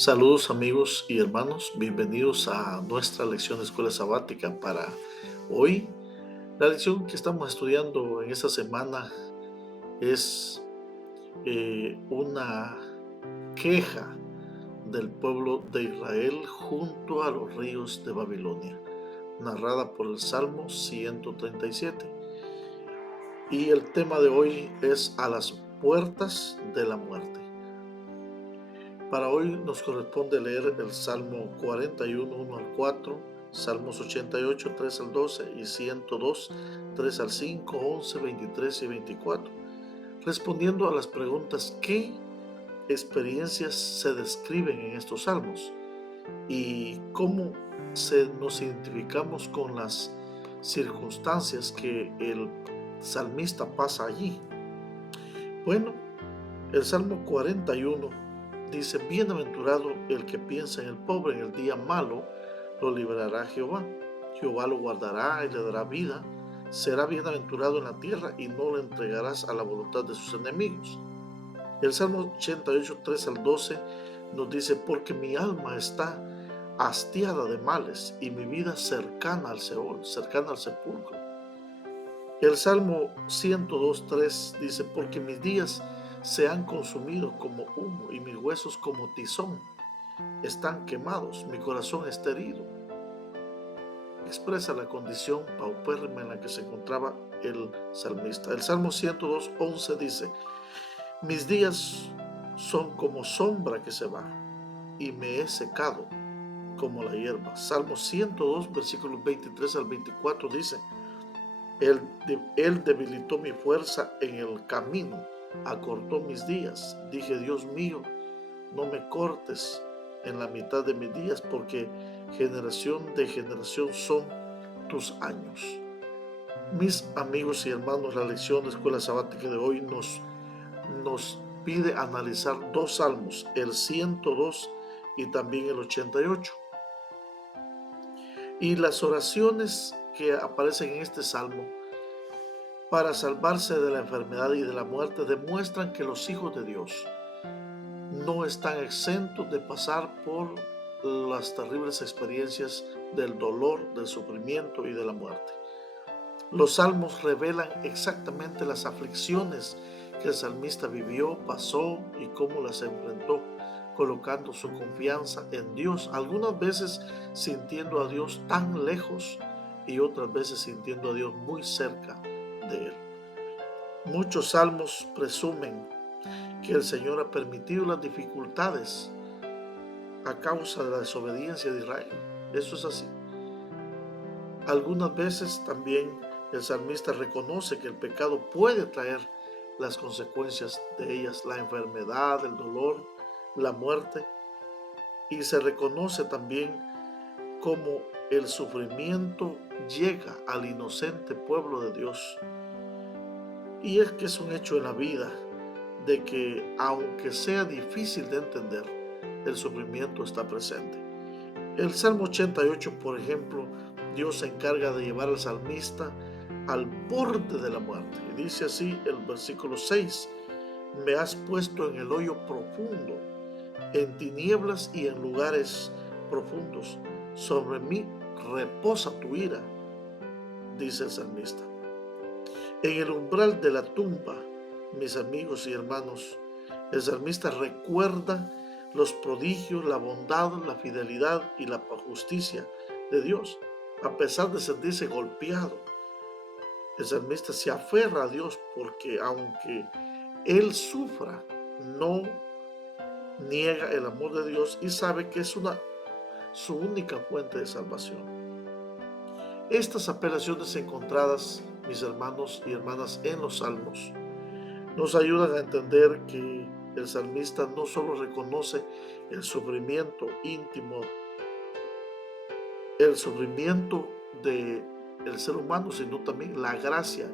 Saludos amigos y hermanos, bienvenidos a nuestra lección de escuela sabática para hoy. La lección que estamos estudiando en esta semana es una queja del pueblo de Israel junto a los ríos de Babilonia, narrada por el Salmo 137. Y el tema de hoy es a las puertas de la muerte. Para hoy nos corresponde leer el Salmo 41, 1 al 4, Salmos 88, 3 al 12 y 102, 3 al 5, 11, 23 y 24, respondiendo a las preguntas: ¿qué experiencias se describen en estos salmos? ¿Y cómo nos identificamos con las circunstancias que el salmista pasa allí? Bueno, el Salmo 41 dice: bienaventurado el que piensa en el pobre en el día malo, lo librará Jehová. Jehová lo guardará y le dará vida. Será bienaventurado en la tierra y no lo entregarás a la voluntad de sus enemigos. El Salmo 88, 3 al 12 nos dice: porque mi alma está hastiada de males y mi vida cercana al Seol, cercana al sepulcro. El Salmo 102, 3 dice: porque mis días se han consumido como humo y mis huesos como tizón están quemados, mi corazón está herido. Expresa la condición paupérrima en la que se encontraba el salmista. El Salmo 102, 11 dice: mis días son como sombra que se va y me he secado como la hierba. Salmo 102, versículos 23 al 24 dice: Él debilitó mi fuerza en el camino, acortó mis días. Dije: Dios mío, no me cortes en la mitad de mis días, porque generación de generación son tus años. Mis amigos y hermanos, la lección de escuela sabática de hoy nos pide analizar dos salmos, el 102 y también el 88. Y las oraciones que aparecen en este salmo para salvarse de la enfermedad y de la muerte demuestran que los hijos de Dios no están exentos de pasar por las terribles experiencias del dolor, del sufrimiento y de la muerte. Los salmos revelan exactamente las aflicciones que el salmista vivió, pasó y cómo las enfrentó, colocando su confianza en Dios, algunas veces sintiendo a Dios tan lejos y otras veces sintiendo a Dios muy cerca de él. Muchos salmos presumen que el Señor ha permitido las dificultades a causa de la desobediencia de Israel. Eso es así. Algunas veces también el salmista reconoce que el pecado puede traer las consecuencias de ellas, la enfermedad, el dolor, la muerte, y se reconoce también cómo el sufrimiento llega al inocente pueblo de Dios. Y es que es un hecho en la vida de que, aunque sea difícil de entender, el sufrimiento está presente. El Salmo 88, por ejemplo, Dios se encarga de llevar al salmista al borde de la muerte. Y dice así el versículo 6: me has puesto en el hoyo profundo, en tinieblas y en lugares profundos. Sobre mí reposa tu ira, dice el salmista. En el umbral de la tumba, mis amigos y hermanos, el salmista recuerda los prodigios, la bondad, la fidelidad y la justicia de Dios. A pesar de sentirse golpeado, el salmista se aferra a Dios porque, aunque él sufra, no niega el amor de Dios y sabe que es su única fuente de salvación. Estas apelaciones encontradas, mis hermanos y hermanas, en los salmos nos ayudan a entender que el salmista no solo reconoce el sufrimiento íntimo, el sufrimiento del ser humano, sino también la gracia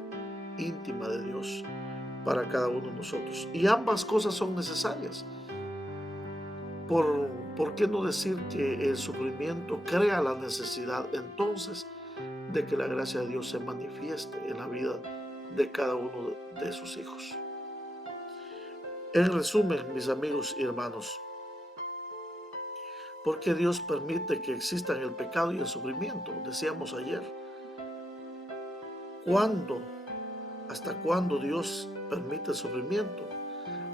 íntima de Dios para cada uno de nosotros. Y ambas cosas son necesarias. ¿Por qué no decir que el sufrimiento crea la necesidad entonces de que la gracia de Dios se manifieste en la vida de cada uno de sus hijos? En resumen, mis amigos y hermanos, Porque Dios permite que existan el pecado y el sufrimiento. Decíamos ayer, ¿cuándo, hasta cuándo Dios permite el sufrimiento?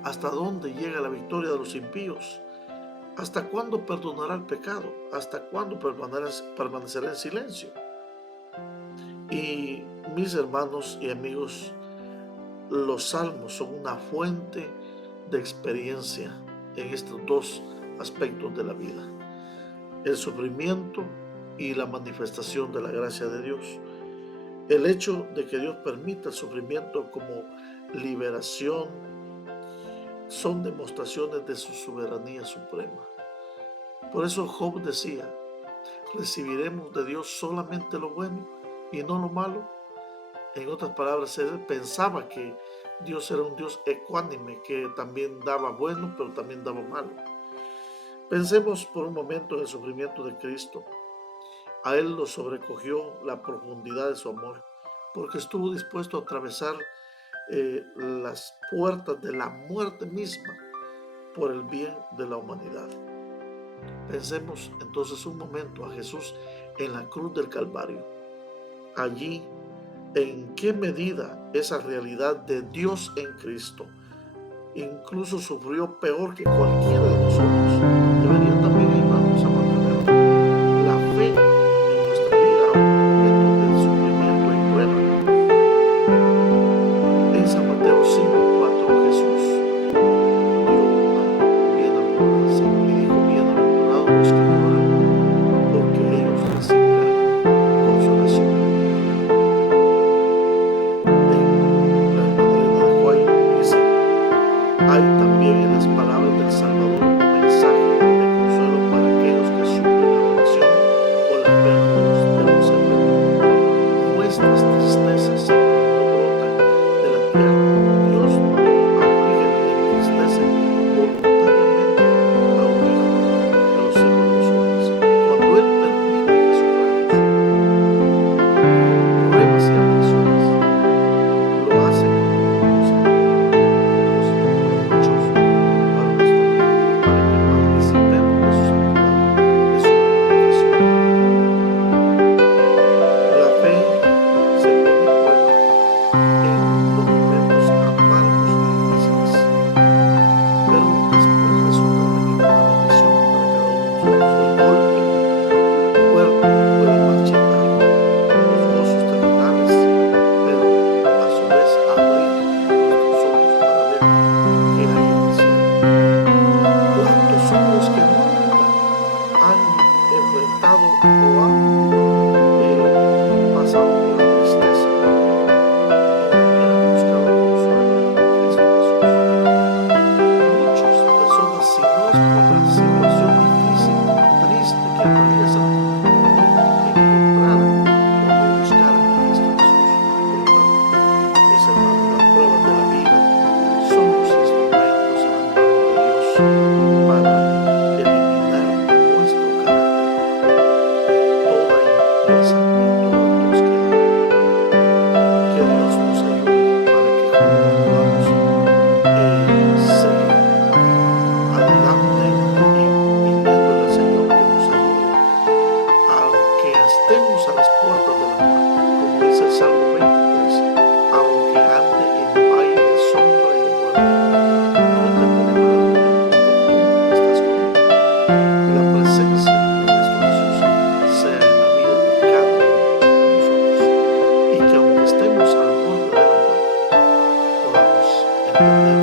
¿Hasta dónde llega la victoria de los impíos? ¿Hasta cuándo perdonará el pecado? ¿Hasta cuándo permanecerá en silencio? Y mis hermanos y amigos, los salmos son una fuente de experiencia en estos dos aspectos de la vida: el sufrimiento y la manifestación de la gracia de Dios. El hecho de que Dios permita el sufrimiento como liberación son demostraciones de su soberanía suprema. Por eso Job decía: recibiremos de Dios solamente lo bueno y no lo malo. En otras palabras, él pensaba que Dios era un Dios ecuánime, que también daba bueno, pero también daba malo. Pensemos por un momento en el sufrimiento de Cristo. A él lo sobrecogió la profundidad de su amor, porque estuvo dispuesto a atravesar las puertas de la muerte misma por el bien de la humanidad. Pensemos entonces un momento a Jesús en la cruz del Calvario. Allí, ¿en qué medida esa realidad de Dios en Cristo incluso sufrió peor que cualquiera de nosotros? Debería también ayudarnos a mantener la fe en nuestra vida aún en momentos de sufrimiento y prueba. En San Mateo 5:4 Jesús dio una bienaventuranza y dijo: bienaventurados los que lloran, porque ellos recibirán consolación. En la Magdalena de Juan dice: hay también en las palabras del Salvador un mensaje de consuelo para aquellos que sufren la aflicción o la pérdida de un ser querido. Nuestras tristezas no brotan de la tierra. Dios no aflige ni entristece voluntariamente a un hijo, a los hijos de los hombres. Cuando Él permite que suframos pruebas y aflicciones, lo hace con un propósito provechoso para nuestra vida, para que participemos de su santidad, de su glorificación. La fe se pone a prueba en los momentos amargos y difíciles, pero después resulta también una bendición para cada uno de nosotros. El golpe fuerte puede marchitar los gozos terrenales, pero a su vez abrir nuestros ojos para ver qué hay en el cielo. ¿Cuántos son los que nunca han enfrentado o han pasado por la tristeza y todavía han buscado consuelo en Cristo Jesús? Muchas personas, si no es por la situación difícil, triste que atraviesan, no encontraran o no buscaran a Cristo Jesús. Por lo tanto, mis hermanos, las pruebas de la vida son los instrumentos en las manos de Dios para eliminar de nuestro carácter toda impureza y toda tosquedad. Que Dios nos ayude para que juntos podamos seguir adelante y pidiéndole al Señor que nos ayude, aunque estemos a las puertas de la muerte, como dice el Salmo 23: aunque ande en valle de sombra y de muerte, no temeré mal alguno, porque tú estás conmigo. Que la presencia de Cristo Jesús sea en la vida de cada uno de nosotros, y que aunque estemos al borde de la muerte, podamos entender